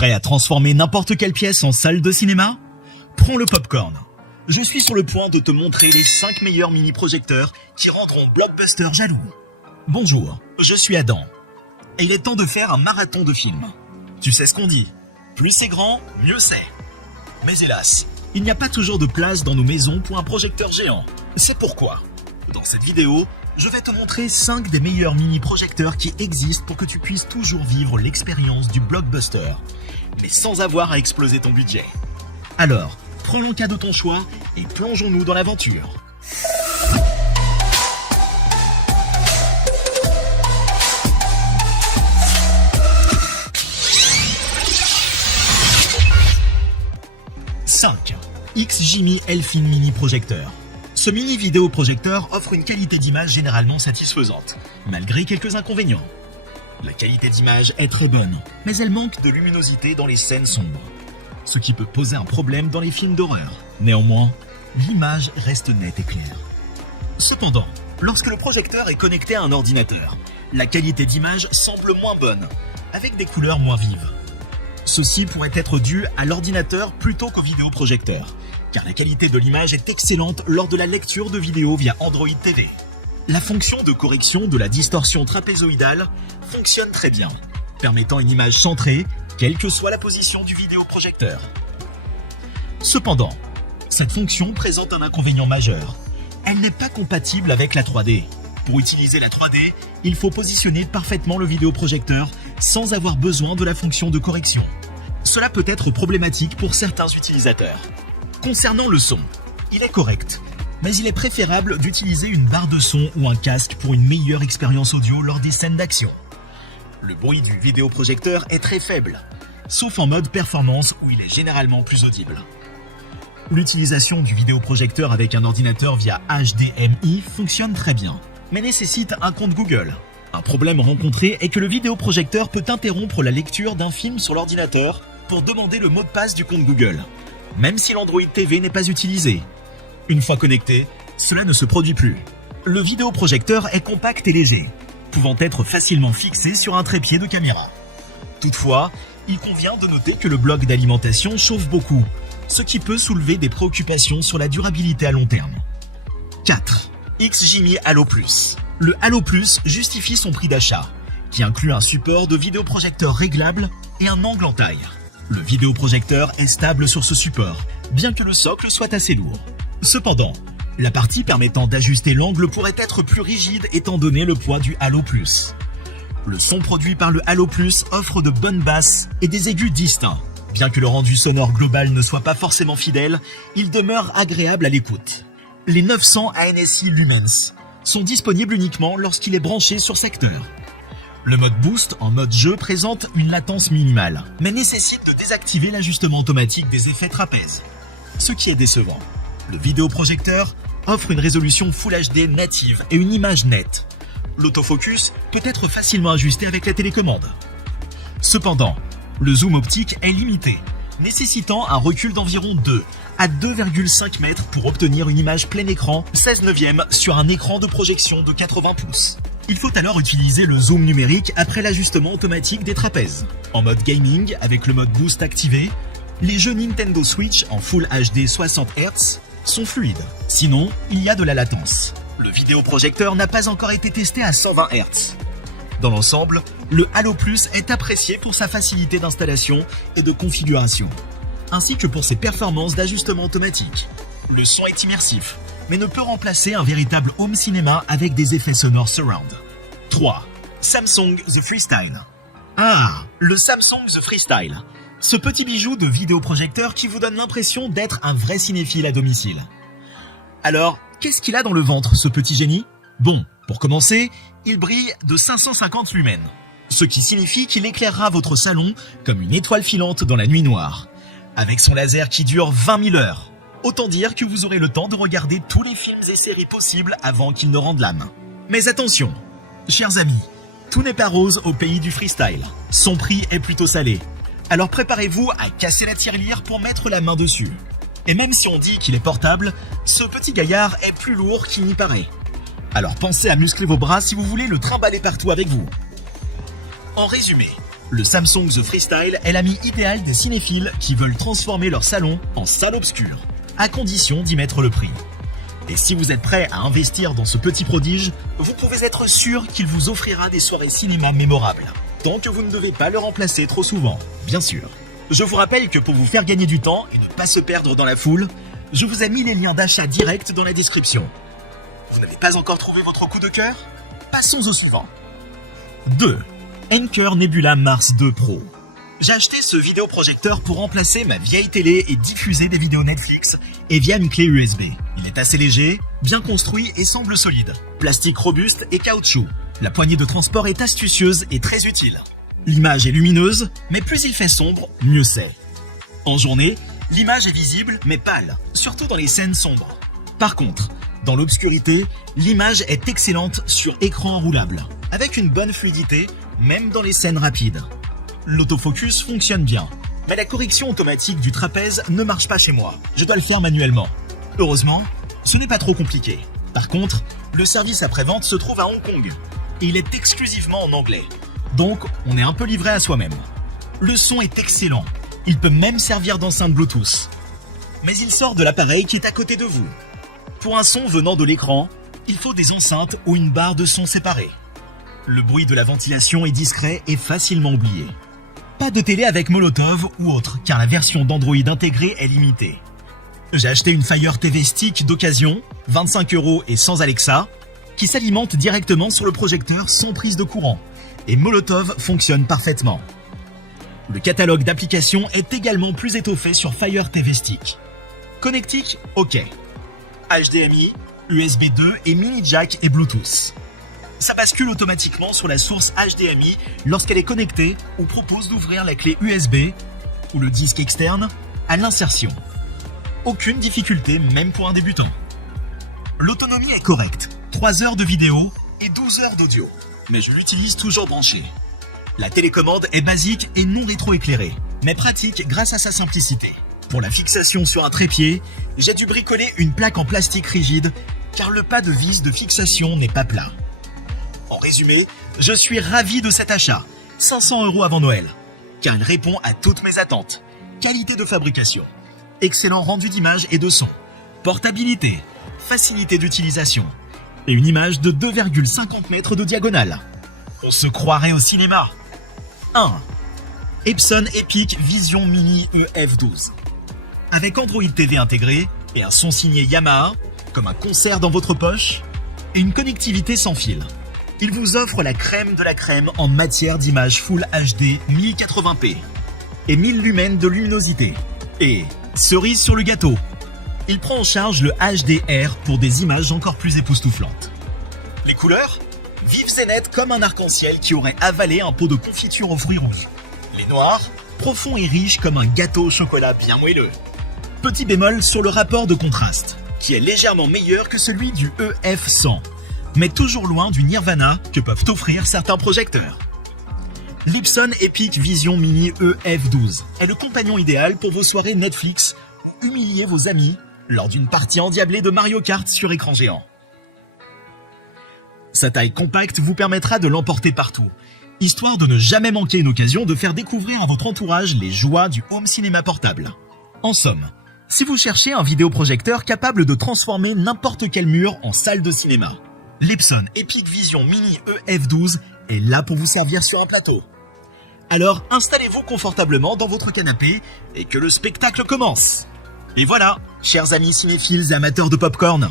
Prêt à transformer n'importe quelle pièce en salle de cinéma? Prends le popcorn. Je suis sur le point de te montrer les 5 meilleurs mini-projecteurs qui rendront Blockbuster jaloux. Bonjour, je suis Adam. Et il est temps de faire un marathon de films. Tu sais ce qu'on dit, plus c'est grand, mieux c'est. Mais hélas, il n'y a pas toujours de place dans nos maisons pour un projecteur géant. C'est pourquoi, dans cette vidéo, je vais te montrer 5 des meilleurs mini-projecteurs qui existent pour que tu puisses toujours vivre l'expérience du blockbuster, mais sans avoir à exploser ton budget. Alors, prends l'encas de ton choix et plongeons-nous dans l'aventure. XGIMI Elfin Mini Projecteur. Ce mini vidéoprojecteur offre une qualité d'image généralement satisfaisante, malgré quelques inconvénients. La qualité d'image est très bonne, mais elle manque de luminosité dans les scènes sombres, ce qui peut poser un problème dans les films d'horreur. Néanmoins, l'image reste nette et claire. Cependant, lorsque le projecteur est connecté à un ordinateur, la qualité d'image semble moins bonne, avec des couleurs moins vives. Ceci pourrait être dû à l'ordinateur plutôt qu'au vidéoprojecteur, car la qualité de l'image est excellente lors de la lecture de vidéos via Android TV. La fonction de correction de la distorsion trapézoïdale fonctionne très bien, permettant une image centrée, quelle que soit la position du vidéoprojecteur. Cependant, cette fonction présente un inconvénient majeur. Elle n'est pas compatible avec la 3D. Pour utiliser la 3D, il faut positionner parfaitement le vidéoprojecteur sans avoir besoin de la fonction de correction. Cela peut être problématique pour certains utilisateurs. Concernant le son, il est correct, mais il est préférable d'utiliser une barre de son ou un casque pour une meilleure expérience audio lors des scènes d'action. Le bruit du vidéoprojecteur est très faible, sauf en mode performance où il est généralement plus audible. L'utilisation du vidéoprojecteur avec un ordinateur via HDMI fonctionne très bien, mais nécessite un compte Google. Un problème rencontré est que le vidéoprojecteur peut interrompre la lecture d'un film sur l'ordinateur pour demander le mot de passe du compte Google, même si l'Android TV n'est pas utilisé. Une fois connecté, cela ne se produit plus. Le vidéoprojecteur est compact et léger, pouvant être facilement fixé sur un trépied de caméra. Toutefois, il convient de noter que le bloc d'alimentation chauffe beaucoup, ce qui peut soulever des préoccupations sur la durabilité à long terme. 4. XGIMI Halo Plus. Le Halo Plus justifie son prix d'achat, qui inclut un support de vidéoprojecteur réglable et un angle en taille. Le vidéoprojecteur est stable sur ce support, bien que le socle soit assez lourd. Cependant, la partie permettant d'ajuster l'angle pourrait être plus rigide étant donné le poids du Halo Plus. Le son produit par le Halo Plus offre de bonnes basses et des aigus distincts. Bien que le rendu sonore global ne soit pas forcément fidèle, il demeure agréable à l'écoute. Les 900 ANSI Lumens sont disponibles uniquement lorsqu'il est branché sur secteur. Le mode Boost en mode jeu présente une latence minimale, mais nécessite de désactiver l'ajustement automatique des effets trapèzes, ce qui est décevant. Le vidéoprojecteur offre une résolution Full HD native et une image nette. L'autofocus peut être facilement ajusté avec la télécommande. Cependant, le zoom optique est limité, nécessitant un recul d'environ 2 à 2,5 mètres pour obtenir une image plein écran 16/9 sur un écran de projection de 80 pouces. Il faut alors utiliser le zoom numérique après l'ajustement automatique des trapèzes. En mode gaming, avec le mode Boost activé, les jeux Nintendo Switch en Full HD 60 Hz sont fluides. Sinon, il y a de la latence. Le vidéoprojecteur n'a pas encore été testé à 120 Hz. Dans l'ensemble, le Halo Plus est apprécié pour sa facilité d'installation et de configuration, ainsi que pour ses performances d'ajustement automatique. Le son est immersif, mais ne peut remplacer un véritable home cinéma avec des effets sonores surround. 3. Samsung The Freestyle. Ah, le Samsung The Freestyle. Ce petit bijou de vidéoprojecteur qui vous donne l'impression d'être un vrai cinéphile à domicile. Alors, qu'est-ce qu'il a dans le ventre, ce petit génie? Bon, pour commencer, il brille de 550 lumens, ce qui signifie qu'il éclairera votre salon comme une étoile filante dans la nuit noire, avec son laser qui dure 20 000 heures. Autant dire que vous aurez le temps de regarder tous les films et séries possibles avant qu'ils ne rendent l'âme. Mais attention, chers amis, tout n'est pas rose au pays du freestyle. Son prix est plutôt salé. Alors préparez-vous à casser la tirelire pour mettre la main dessus. Et même si on dit qu'il est portable, ce petit gaillard est plus lourd qu'il n'y paraît. Alors pensez à muscler vos bras si vous voulez le trimballer partout avec vous. En résumé, Le Samsung The Freestyle est l'ami idéal des cinéphiles qui veulent transformer leur salon en salle obscure, à condition d'y mettre le prix. Et si vous êtes prêt à investir dans ce petit prodige, vous pouvez être sûr qu'il vous offrira des soirées cinéma mémorables. Tant que vous ne devez pas le remplacer trop souvent, bien sûr. Je vous rappelle que pour vous faire gagner du temps et ne pas se perdre dans la foule, je vous ai mis les liens d'achat directs dans la description. Vous n'avez pas encore trouvé votre coup de cœur? Passons au suivant. 2. Anker Nebula Mars 2 Pro. J'ai acheté ce vidéoprojecteur pour remplacer ma vieille télé et diffuser des vidéos Netflix et via une clé USB. Il est assez léger, bien construit et semble solide. Plastique robuste et caoutchouc. La poignée de transport est astucieuse et très utile. L'image est lumineuse, mais plus il fait sombre, mieux c'est. En journée, l'image est visible mais pâle, surtout dans les scènes sombres. Par contre, dans l'obscurité, l'image est excellente sur écran enroulable, avec une bonne fluidité, même dans les scènes rapides. L'autofocus fonctionne bien, mais la correction automatique du trapèze ne marche pas chez moi. Je dois le faire manuellement. Heureusement, ce n'est pas trop compliqué. Par contre, le service après-vente se trouve à Hong Kong, et il est exclusivement en anglais. Donc, on est un peu livré à soi-même. Le son est excellent. Il peut même servir d'enceinte Bluetooth. Mais il sort de l'appareil qui est à côté de vous. Pour un son venant de l'écran, il faut des enceintes ou une barre de son séparée. Le bruit de la ventilation est discret et facilement oublié. Pas de télé avec Molotov ou autre, car la version d'Android intégrée est limitée. J'ai acheté une Fire TV Stick d'occasion, 25 € et sans Alexa, qui s'alimente directement sur le projecteur sans prise de courant. Et Molotov fonctionne parfaitement. Le catalogue d'applications est également plus étoffé sur Fire TV Stick. Connectique, ok. HDMI, USB 2 et mini jack et Bluetooth. Ça bascule automatiquement sur la source HDMI lorsqu'elle est connectée ou propose d'ouvrir la clé USB ou le disque externe à l'insertion. Aucune difficulté, même pour un débutant. L'autonomie est correcte, 3 heures de vidéo et 12 heures d'audio, mais je l'utilise toujours branché. La télécommande est basique et non rétroéclairée, mais pratique grâce à sa simplicité. Pour la fixation sur un trépied, j'ai dû bricoler une plaque en plastique rigide car le pas de vis de fixation n'est pas plat. En résumé, je suis ravi de cet achat, 500 € avant Noël, car il répond à toutes mes attentes. Qualité de fabrication, excellent rendu d'image et de son, portabilité, facilité d'utilisation et une image de 2,50 mètres de diagonale. On se croirait au cinéma. 1. Epson Epic Vision Mini EF12. Avec Android TV intégré et un son signé Yamaha, comme un concert dans votre poche, et une connectivité sans fil. Il vous offre la crème de la crème en matière d'image Full HD 1080p et 1000 lumens de luminosité. Et, cerise sur le gâteau, il prend en charge le HDR pour des images encore plus époustouflantes. Les couleurs ? Vives et nettes comme un arc-en-ciel qui aurait avalé un pot de confiture aux fruits rouges. Les noirs ? Profonds et riches comme un gâteau au chocolat bien moelleux. Petit bémol sur le rapport de contraste, qui est légèrement meilleur que celui du EF100, mais toujours loin du Nirvana que peuvent offrir certains projecteurs. L'Epson Epic Vision Mini EF12 est le compagnon idéal pour vos soirées Netflix ou humilier vos amis lors d'une partie endiablée de Mario Kart sur écran géant. Sa taille compacte vous permettra de l'emporter partout, histoire de ne jamais manquer une occasion de faire découvrir à votre entourage les joies du home cinéma portable. En somme, si vous cherchez un vidéoprojecteur capable de transformer n'importe quel mur en salle de cinéma, l'Epson Epic Vision Mini EF12 est là pour vous servir sur un plateau. Alors installez-vous confortablement dans votre canapé et que le spectacle commence. Et voilà, chers amis cinéphiles et amateurs de popcorn,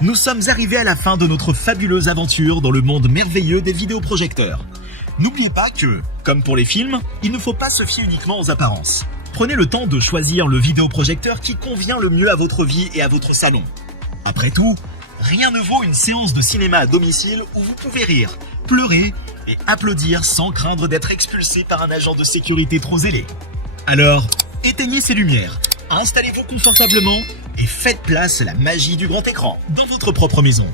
nous sommes arrivés à la fin de notre fabuleuse aventure dans le monde merveilleux des vidéoprojecteurs. N'oubliez pas que, comme pour les films, il ne faut pas se fier uniquement aux apparences. Prenez le temps de choisir le vidéoprojecteur qui convient le mieux à votre vie et à votre salon. Après tout, rien ne vaut une séance de cinéma à domicile où vous pouvez rire, pleurer et applaudir sans craindre d'être expulsé par un agent de sécurité trop zélé. Alors, éteignez ces lumières, installez-vous confortablement et faites place à la magie du grand écran dans votre propre maison.